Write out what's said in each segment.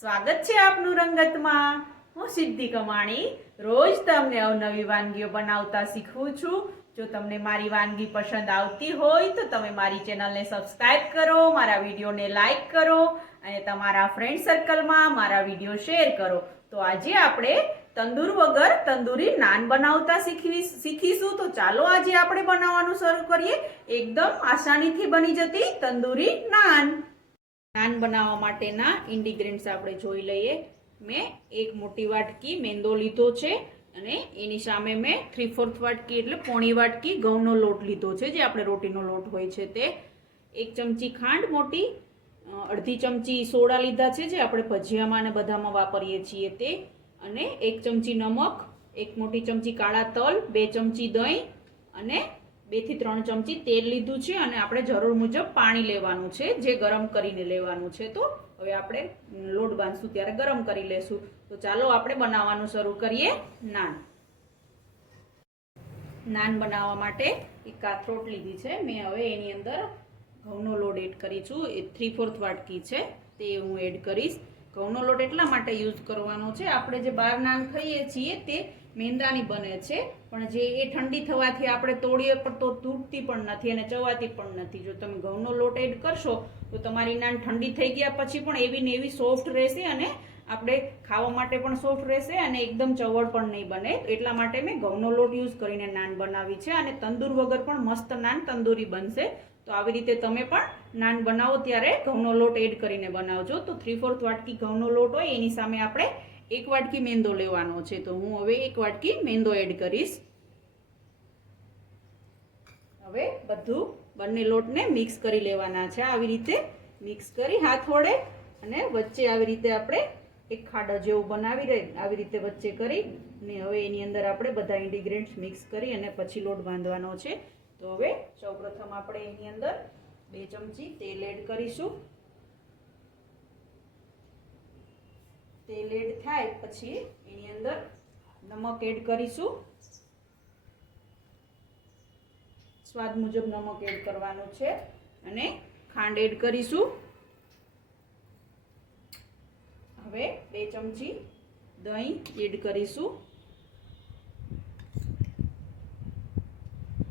સ્વાગત છે આપનું રંગતમાં। હું સિદ્ધિ કમાણી રોજ તમને અવનવી વાનગીઓ બનાવતા શીખવું છું। જો તમને મારી વાનગી પસંદ આવતી હોય તો તમે મારી ચેનલને સબસ્ક્રાઇબ કરો, મારા વિડીયોને લાઈક કરો અને તમારા ફ્રેન્ડ સર્કલમાં મારા વિડીયો શેર કરો। તો આજે આપણે તંદૂર વગર તંદૂરી નાન બનાવતા શીખીશું। તો ચાલો આજે આપણે બનાવવાનું શરૂ કરીએ। એકદમ આસાનીથી બની જતી તંદૂરી નાન। નાન બનાવવા માટેના ઇન્ગ્રેડિયન્ટ્સ આપણે જોઈ લઈએ। મેં એક મોટી વાટકી મેંદો લીધો છે અને એની સામે મેં 3/4 વાટકી એટલે પોણી વાટકી ઘઉંનો લોટ લીધો છે, જે આપણે રોટીનો લોટ હોય છે તે। 1 ચમચી ખાંડ મોટી, અડધી ચમચી સોડા લીધા છે, જે આપણે ભજીયામાં અને બધામાં વાપરીએ છીએ તે, અને 1 ચમચી નમક, 1 મોટી ચમચી કાળા તલ, 2 ચમચી દહીં અને 2 થી 3 ચમચી તેલ લીધું છે। અને આપણે જરૂર મુજબ પાણી લેવાનું છે, જે ગરમ કરીને લેવાનું છે। તો હવે આપણે લોટ બાંધશું ત્યારે ગરમ કરી લેશું। તો ચાલો આપણે બનાવવાનું શરૂ કરીએ। નાન બનાવવા માટે એક કાથરોટ લીધી છે મેં। હવે એની અંદર ઘઉંનો લોટ એડ કરી છું। એ 3/4 વાટકી છે તે હું એડ કરીશ। ઘઉંનો લોટ એટલા માટે યુઝ કરવાનો છે, આપણે જે બહાર નાન ખાઈએ છીએ તે મેંદાની બને છે, પણ જે એ ઠંડી થવાથી આપણે તોડીએ પણ તો તૂટતી પણ નથી અને ચવાતી પણ નથી। જો તમે ઘઉંનો લોટ એડ કરશો તો તમારી નાન ઠંડી થઈ ગયા પછી પણ એવી ને એવી સોફ્ટ રહેશે અને આપણે ખાવા માટે પણ સોફ્ટ રહેશે અને એકદમ ચવડ પણ નહીં બને। એટલા માટે મેં ઘઉંનો લોટ યુઝ કરીને નાન બનાવી છે અને તંદૂર વગર પણ મસ્ત નાન તંદૂરી બનશે। તો આવી રીતે તમે પણ નાન બનાવો ત્યારે ઘઉંનો લોટ એડ કરીને બનાવજો। તો 3/4 વાટકી ઘઉંનો લોટ હોય એની સામે આપણે 1 વાટકી મેંદો લેવાનો છે। તો હું હવે 1 વાટકી મેંદો એડ કરીશ। હવે બધું બંને લોટને મિક્સ કરી લેવાના છે। આવી રીતે મિક્સ કરી હાથ વડે અને વચ્ચે આવી રીતે આપણે એક ખાડા જેવું બનાવી આવી રીતે વચ્ચે કરી ને હવે એની અંદર આપણે બધા ઇન્ગ્રેડિયન્ટ્સ મિક્સ કરી અને પછી લોટ બાંધવાનો છે। તો હવે સૌપ્રથમ આપણે એની અંદર 2 ચમચી તેલ એડ કરીશું। તેલ એડ થાય પછી એની અંદર નમક એડ કરીશું। સ્વાદ મુજબ નમક એડ કરવાનું છે અને ખાંડ એડ કરીશું। હવે 2 ચમચી દહીં એડ કરીશું।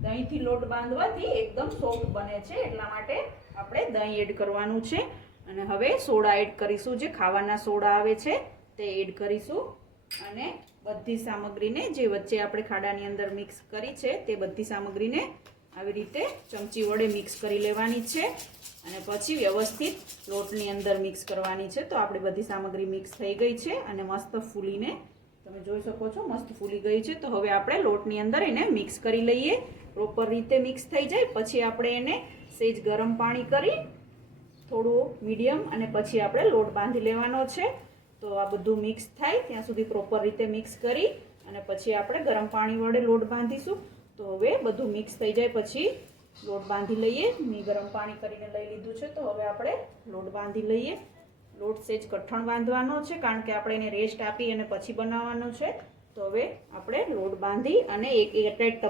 દહીંથી લોટ બાંધવાથી એકદમ સોફ્ટ બને છે, એટલા માટે આપણે દહીં એડ કરવાનું છે। અને હવે સોડા એડ કરીશું, જે ખાવાના સોડા આવે છે તે એડ કરીશું। અને બધી સામગ્રીને જે વચ્ચે આપણે ખાડાની અંદર મિક્સ કરી છે તે બધી સામગ્રીને આવી રીતે ચમચી વડે મિક્સ કરી લેવાની છે અને પછી વ્યવસ્થિત લોટની અંદર મિક્સ કરવાની છે। તો આપણી બધી સામગ્રી મિક્સ થઈ ગઈ છે અને મસ્ત ફૂલીને તમે જોઈ શકો છો મસ્ત ફૂલી ગઈ છે। તો હવે આપણે લોટની અંદર એને મિક્સ કરી લઈએ। પ્રોપર રીતે મિક્સ થઈ જાય પછી આપણે એને સહેજ ગરમ પાણી કરી થોડું મીડિયમ અને પછી આપણે લોટ બાંધી લેવાનો છે। તો આ બધું મિક્સ થાય ત્યાં સુધી પ્રોપર રીતે મિક્સ કરી અને પછી આપણે ગરમ પાણી વડે લોટ બાંધીશું। તો હવે બધું મિક્સ થઈ જાય પછી લોટ બાંધી લઈએ। મેં ગરમ પાણી કરીને લઈ લીધું છે। તો હવે આપણે લોટ બાંધી લઈએ। લોટ સહેજ કઠણ બાંધવાનો છે, કારણ કે આપણે એને રેસ્ટ આપી અને પછી બનાવવાનો છે। તો હવે આપણે લોટ બાંધી અને એક એરટાઈટ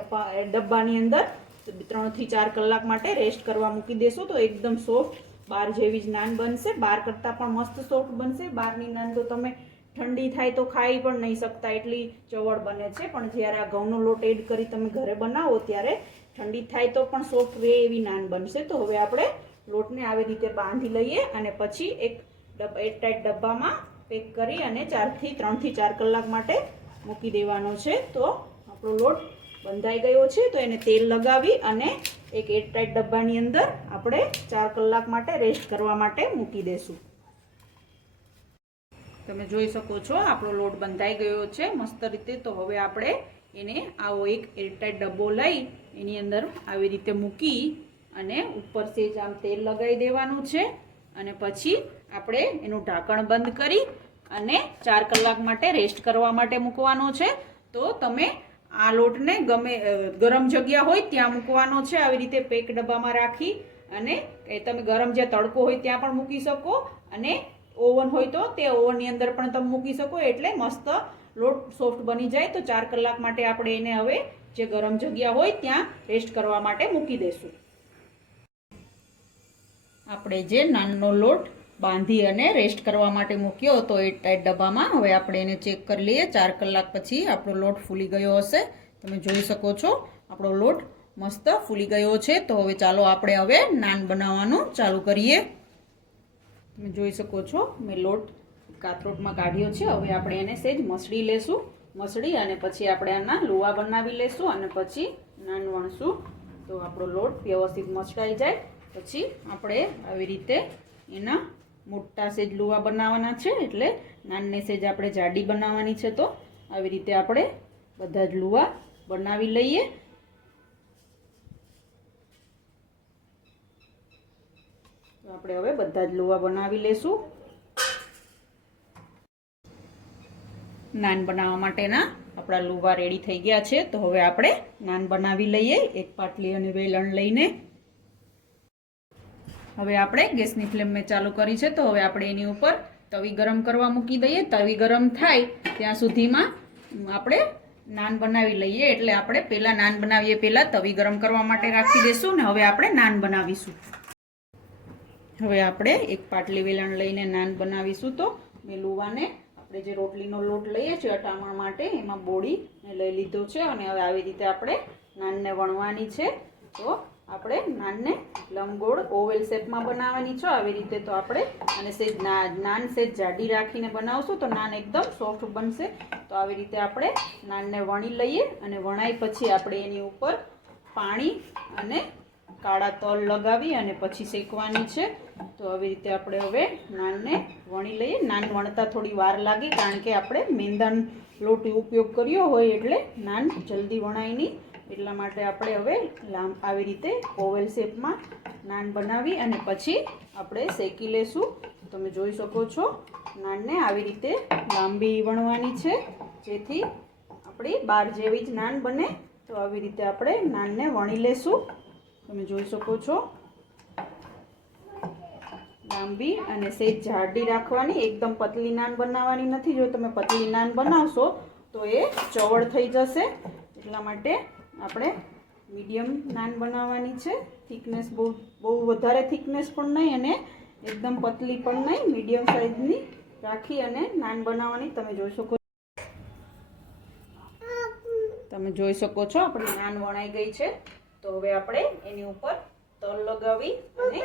ડબ્બાની અંદર 3 થી 4 કલાક માટે રેસ્ટ કરવા મૂકી દેશો। તો એકદમ સોફ્ટ બહાર જેવી જ નાન બનશે, બહાર કરતાં પણ મસ્ત સોફ્ટ બનશે। બહારની નાન તો તમે ઠંડી થાય તો ખાઈ પણ નહીં શકતા એટલી ચવડ બને છે, પણ જ્યારે આ ઘઉંનો લોટ એડ કરી તમે ઘરે બનાવો ત્યારે ઠંડી થાય તો પણ સોફ્ટ રહે એવી નાન બનશે। તો હવે આપણે લોટને આવી રીતે બાંધી લઈએ અને પછી એક એરટાઈટ ડબ્બામાં પેક કરી અને 3 થી 4 કલાક માટે મૂકી દેવાનો છે। તો આપણો લોટ બંધાઈ ગયો છે। તો એને તેલ લગાવી અને એક એરટાઈટ ડબ્બાની અંદર આપણે 4 કલાક માટે રેસ્ટ કરવા માટે મૂકી દેશું। તમે જોઈ શકો છો આપણો લોટ બંધાઈ ગયો છે મસ્ત રીતે। તો હવે આપણે એને આવો એક એરટાઈટ ડબ્બો લઈ એની અંદર આવી રીતે મૂકી અને ઉપર સહેજ આમ તેલ લગાવી દેવાનું છે અને પછી આપણે એનું ઢાંકણ બંધ કરી અને 4 કલાક માટે રેસ્ટ કરવા માટે મૂકવાનો છે। તો તમે આ લોટને ગરમ જગ્યા હોય ત્યાં મૂકવાનો છે, આવી રીતે પેક ડબ્બામાં રાખી અને તમે ગરમ જ્યાં તડકો હોય ત્યાં પણ મૂકી શકો અને ઓવન હોય તો તે ઓવનની અંદર પણ તમે મૂકી શકો, એટલે મસ્ત લોટ સોફ્ટ બની જાય। તો 4 કલાક માટે આપણે એને હવે જે ગરમ જગ્યા હોય ત્યાં રેસ્ટ કરવા માટે મૂકી દેશું। આપણે જે નાનનો લોટ બાંધી અને રેસ્ટ કરવા માટે મૂક્યો હતો એ ટાઈટ ડબ્બામાં. હવે આપણે એને ચેક કરી લઈએ. 4 કલાક પછી આપણો લોટ ફૂલી ગયો હશે. તમે જોઈ શકો છો આપણો લોટ મસ્ત ફૂલી ગયો છે. તો હવે ચાલો આપણે હવે નાન બનાવવાનું ચાલુ કરીએ. તમે જોઈ શકો છો મેં લોટ કાથરોટમાં કાઢ્યો છે. હવે આપણે એને સહેજ મસળી લેશું. મસળી અને પછી આપણે આના લુવા બનાવી લેશું અને પછી નાન વણશું. તો આપણો લોટ વ્યવસ્થિત મસળાઈ જાય પછી આપણે આવી રીતે એના મોટા સેજ લુવા બનાવવાના છે. એટલે નાનને સેજ આપણે જાડી બનાવવાની છે. તો આવી રીતે આપણે બધા જ લુવા બનાવી લઈએ. તો આપણે હવે બધા જ લુવા બનાવી લેશું. નાન બનાવવા માટેના આપણા લુવા રેડી થઈ ગયા છે. તો હવે આપણે નાન બનાવી લઈએ એક પાટલી અને વેલણ લઈને. હવે આપણે ગેસની ફ્લેમ મેં ચાલુ કરી છે. તો હવે આપણે એની ઉપર તવી ગરમ કરવા મૂકી દઈએ. તવી ગરમ થાય ત્યાં સુધીમાં આપણે નાન બનાવી લઈએ. એટલે આપણે પહેલાં નાન બનાવીએ પહેલાં તવી ગરમ કરવા માટે રાખી દઈશું ને હવે આપણે નાન બનાવીશું. હવે આપણે એક પાટલી વેલણ લઈને નાન બનાવીશું. તો મેં લુવાને આપણે જે રોટલીનો લોટ લઈએ છીએ અટામણ માટે એમાં બોળીને લઈ લીધો છે અને હવે આવી રીતે આપણે નાનને વણવાની છે. તો આપણે નાનને લંબગોળ ઓવેલ શેપમાં બનાવવાની છે આવી રીતે. તો આપણે અને સેજ નાન સેજ જાડી રાખીને બનાવશું તો નાન એકદમ સોફ્ટ બનશે. તો આવી રીતે આપણે નાનને વણી લઈએ અને વણાઈ પછી આપણે એની ઉપર પાણી અને કાળા તલ લગાવી અને પછી શેકવાની છે. તો આવી રીતે આપણે હવે નાનને વણી લઈએ. નાન વણતા થોડી વાર લાગી કારણ કે આપણે મેંદાનો લોટ ઉપયોગ કર્યો હોય એટલે નાન જલ્દી વણાય નહીં. એટલા માટે આપણે હવે આવી રીતે ઓવેલ શેપમાં નાન બનાવી અને પછી આપણે શેકી લેશું. તમે જોઈ શકો છો નાનને આવી રીતે લાંબી વણવાની છે જેથી આપણી બાર જેવી જ નાન બને. તો આવી રીતે આપણે નાનને વણી લેશું. તમે જોઈ શકો છો લાંબી અને સેજ જાડી રાખવાની. એકદમ પતલી નાન બનાવવાની નથી. જો તમે પતલી નાન બનાવશો તો એ ચવડ થઈ જશે. એટલા માટે આપણે મીડિયમ નાન બનાવવાની છે. થિકનેસ બહુ વધારે થિકનેસ પણ નહીં અને એકદમ પતલી પણ નહીં, મીડિયમ સાઇઝની રાખી અને નાન બનાવવાની. તમે જોઈ શકો છો આપણી નાન વણાઈ ગઈ છે. તો હવે આપણે એની ઉપર તલ લગાવી અને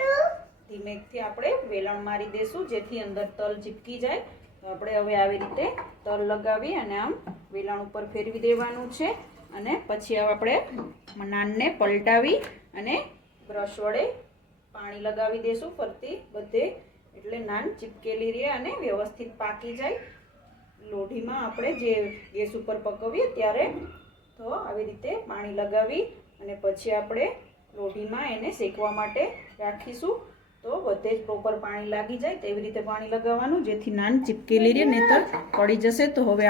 ધીમેથી આપણે વેલણ મારી દેશું જેથી અંદર તલ ચીપકી જાય. તો આપણે હવે આવી રીતે તલ લગાવી અને આમ વેલણ ઉપર ફેરવી દેવાનું છે અને પછી હવે આપણે નાનને પલટાવી અને બ્રશ વડે પાણી લગાવી દેશું ફરતી બધે. એટલે નાન ચીપકેલી રહે અને વ્યવસ્થિત પાકી જાય. લોઢીમાં આપણે જે ગેસ ઉપર પકવીએ ત્યારે તો આવી રીતે પાણી લગાવી અને પછી આપણે લોઢીમાં એને શેકવા માટે રાખીશું. તો બધે જ પ્રોપર પાણી લાગી જાય તેવી રીતે પાણી લગાવવાનું જેથી નાન ચીપકેલી રહે નહીંતર પડી જશે. તો હવે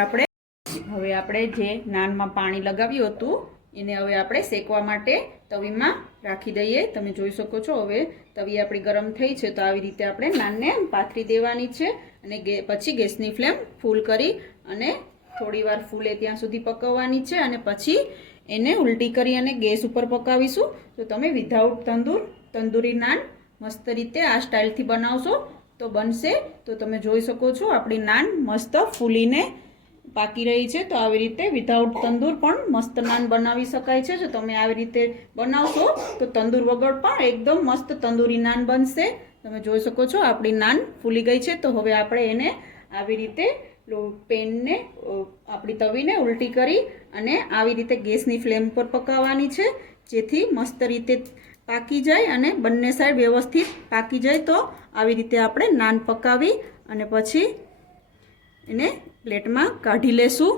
આપણે જે નાનમાં પાણી લગાવ્યું હતું એને હવે આપણે શેકવા માટે તવીમાં રાખી દઈએ. તમે જોઈ શકો છો હવે તવી આપણી ગરમ થઈ છે. તો આવી રીતે આપણે નાનને પાથરી દેવાની છે અને પછી ગેસની ફ્લેમ ફૂલ કરી અને થોડી વાર ફૂલે ત્યાં સુધી પકવવાની છે અને પછી એને ઉલટી કરી અને ગેસ ઉપર પકાવીશું. તો તમે વિધાઉટ તંદૂરી નાન મસ્ત રીતે આ સ્ટાઇલથી બનાવશો તો બનશે. તો તમે જોઈ શકો છો આપણી નાન મસ્ત ફૂલીને પાકી રહી છે. તો આવી રીતે વિધાઉટ તંદૂર પણ મસ્ત નાન બનાવી શકાય છે. જો તમે આવી રીતે બનાવશો તો તંદૂર વગર પણ એકદમ મસ્ત તંદૂરી નાન બનશે. તમે જોઈ શકો છો આપણી નાન ફૂલી ગઈ છે. તો હવે આપણે એને આવી રીતે પેનને આપણી તવીને ઉલટી કરી અને આવી રીતે ગેસની ફ્લેમ પર પકાવવાની છે જેથી મસ્ત રીતે પાકી જાય અને બંને સાઈડ વ્યવસ્થિત પાકી જાય. તો આવી રીતે આપણે નાન પકાવી અને પછી એને પ્લેટમાં કાઢી લેશું.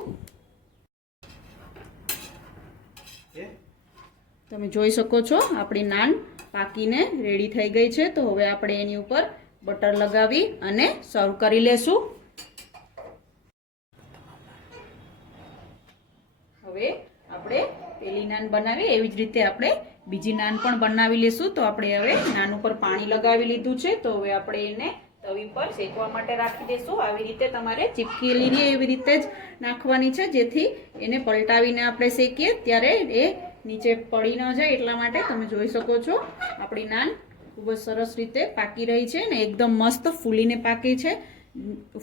તમે જોઈ શકો છો આપણી નાન પાકીને રેડી થઈ ગઈ છે. તો હવે આપણે એની ઉપર બટર લગાવી અને સર્વ કરી લેશું. હવે આપણે પેલી નાન બનાવી એવી જ રીતે આપણે બીજી નાન પણ બનાવી લેશું. તો આપણે હવે નાન ઉપર પાણી લગાવી લીધું છે. તો હવે આપણે એને તવી પર શેકવા માટે રાખી દઈશું. આવી રીતે તમારે ચીપકેલી રહે એવી રીતે જ નાખવાની છે જેથી એને પલટાવીને આપણે શેકીએ ત્યારે એ નીચે પડી ન જાય. એટલા માટે તમે જોઈ શકો છો આપણી નાન ખૂબ જ સરસ રીતે પાકી રહી છે ને એકદમ મસ્ત ફૂલીને પાકી છે,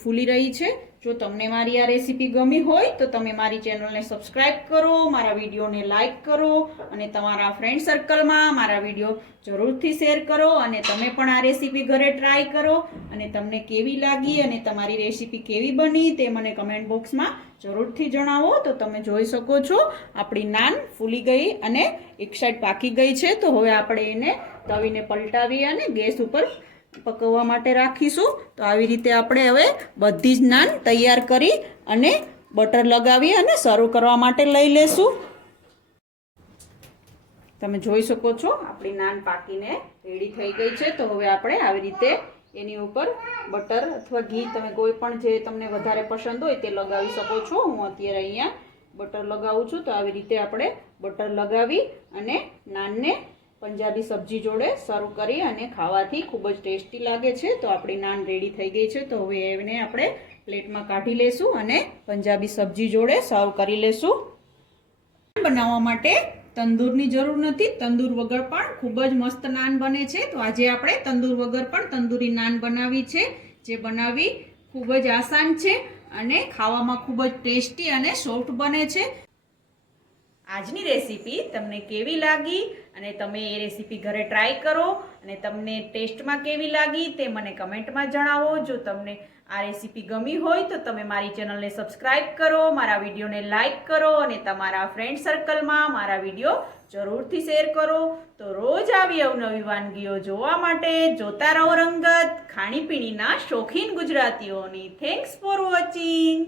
ફૂલી રહી છે. જો તમને મારી આ રેસીપી ગમી હોય તો તમે મારી ચેનલને સબસ્ક્રાઈબ કરો, મારા વિડીયોને લાઈક કરો અને તમારા ફ્રેન્ડ સર્કલમાં મારા વિડીયો જરૂરથી શેર કરો. અને તમે પણ આ રેસીપી ઘરે ટ્રાય કરો અને તમને કેવી લાગી અને તમારી રેસીપી કેવી બની તે મને કમેન્ટ બોક્સમાં જરૂરથી જણાવો. તો તમે જોઈ શકો છો આપણી નાન ફૂલી ગઈ અને એક સાઈડ પાકી ગઈ છે. તો હવે આપણે એને તવીને પલટાવી અને ગેસ ઉપર પકવવા માટે રાખીશું. તો આવી રીતે આપણે હવે બધી જ નાન તૈયાર કરી અને બટર લગાવી અને સર્વ કરવા માટે લઈ લેશું. તમે જોઈ શકો છો આપણી નાન પાકીને રેડી થઈ ગઈ છે. તો હવે આપણે આવી રીતે એની ઉપર બટર અથવા ઘી તમે કોઈ પણ જે તમને વધારે પસંદ હોય તે લગાવી શકો છો. હું અત્યારે અહીંયા બટર લગાવું છું. તો આવી રીતે આપણે બટર લગાવી અને નાનને પંજાબી સબ્જી જોડે સર્વ કરી અને ખાવાથી ખૂબ જ ટેસ્ટી લાગે છે. તો આપણી નાન રેડી થઈ ગઈ છે. તો હવે એને આપણે પ્લેટમાં કાઢી લેશું અને પંજાબી સબ્જી જોડે સર્વ કરી લેશું. બનાવવા માટે તંદૂરની જરૂર નથી, તંદૂર વગર પણ ખૂબ જ મસ્ત નાન બને છે. તો આજે આપણે તંદૂર વગર પણ તંદૂરી નાન બનાવી છે, જે બનાવવી ખૂબ જ આસાન છે અને ખાવામાં ખૂબ જ ટેસ્ટી અને સોફ્ટ બને છે. આજની રેસીપી તમને કેવી લાગી અને તમે એ રેસીપી ઘરે ટ્રાય કરો અને તમને ટેસ્ટમાં કેવી લાગી તે મને કમેન્ટમાં જણાવો. જો તમને આ રેસીપી ગમી હોય તો તમે મારી ચેનલને સબસ્ક્રાઈબ કરો, મારા વિડીયોને લાઈક કરો અને તમારા ફ્રેન્ડ સર્કલમાં મારા વિડીયો જરૂરથી શેર કરો. તો રોજ આવી અવનવી વાનગીઓ જોવા માટે જોતા રહો રંગત, ખાણીપીણીના શોખીન ગુજરાતીઓની. Thanks for watching.